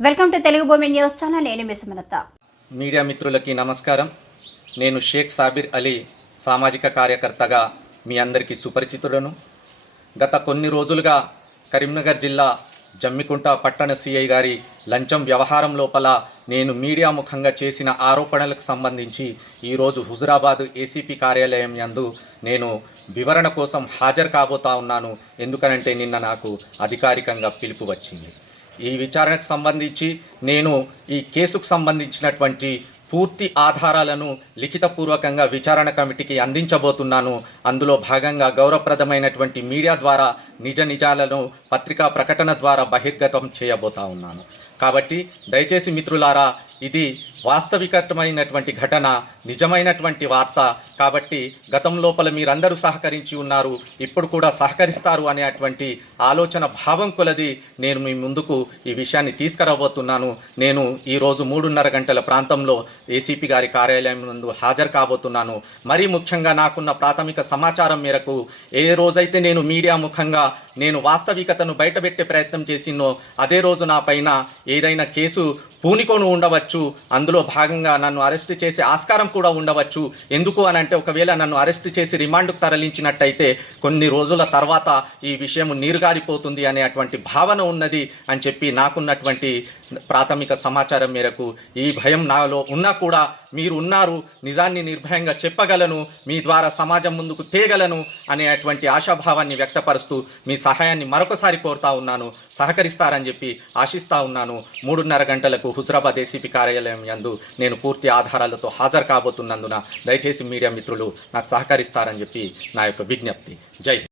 Welcome to Telugu భూమి news channel. నేను మిసుమలత media మిత్రులకి నమస్కారం. నేను షేక్ సాబిర్ అలీ సామాజిక కార్యకర్తగా మీ అందరికీ సుపరిచితుడను. గత కొన్ని రోజులుగా కరీంనగర్ జిల్లా జమ్మికుంట పట్టణ సిఐ గారి లంచం వ్యవహారం లోపల నేను మీడియా ముఖంగా చేసిన ఆరోపణలకు సంబంధించి ఈరోజు హుజురాబాద్ ఏసీపీ కార్యాలయం యందు నేను వివరణ కోసం హాజరు కాబోతా ఉన్నాను. ఎందుకనంటే నిన్న నాకు అధికారికంగా పిలుపు వచ్చింది. ఈ విచారణకు సంబంధించి నేను ఈ కేసుకు సంబంధించినటువంటి పూర్తి ఆధారాలను లిఖితపూర్వకంగా విచారణ కమిటీకి అందించబోతున్నాను. అందులో భాగంగా గౌరవప్రదమైనటువంటి మీడియా ద్వారా నిజ నిజాలను పత్రికా ప్రకటన ద్వారా బహిర్గతం చేయబోతా ఉన్నాను. కాబట్టి దయచేసి మిత్రులారా ఇది వాస్తవికమైనటువంటి ఘటన నిజమైనటువంటి వార్త కాబట్టి గతం లోపల మీరందరూ సహకరించి ఉన్నారు ఇప్పుడు కూడా సహకరిస్తారు అనేటువంటి ఆలోచన భావం కొలది నేను మీ ముందుకు ఈ విషయాన్ని తీసుకురాబోతున్నాను. నేను ఈరోజు మూడున్నర గంటల ప్రాంతంలో ఏసీపీ గారి కార్యాలయం నందు హాజరు కాబోతున్నాను. మరీ ముఖ్యంగా నాకున్న ప్రాథమిక సమాచారం మేరకు ఏ రోజైతే నేను మీడియా ముఖంగా నేను వాస్తవికతను బయటపెట్టే ప్రయత్నం చేసినో అదే రోజు నా పైన ఏదైనా కేసు పూనికొని ఉండవచ్చు. అందులో భాగంగా నన్ను అరెస్ట్ చేసే ఆస్కారం కూడా ఉండవచ్చు. ఎందుకు అని అంటే ఒకవేళ నన్ను అరెస్ట్ చేసి రిమాండ్కు తరలించినట్టయితే కొన్ని రోజుల తర్వాత ఈ విషయం నీరుగారిపోతుంది అనేటువంటి భావన ఉన్నది అని చెప్పి నాకున్నటువంటి ప్రాథమిక సమాచారం మేరకు. ఈ భయం నాలో ఉన్నా కూడా మీరు ఉన్నారు నిజాన్ని నిర్భయంగా చెప్పగలను మీ ద్వారా సమాజం ముందుకు తేగలను అనేటువంటి ఆశాభావాన్ని వ్యక్తపరుస్తూ మీ సహాయాన్ని మరొకసారి కోరుతా ఉన్నాను. సహకరిస్తారని చెప్పి ఆశిస్తా ఉన్నాను. మూడున్నర గంటలకు హుజరాబాద్ ఏసీపీ కార్యాలయం యందు నేను పూర్తి ఆధారాలతో హాజరు కాబోతున్నందున దయచేసి మీడియా మిత్రులు నాకు సహకరిస్తారని చెప్పి నా యొక్క విజ్ఞప్తి. జై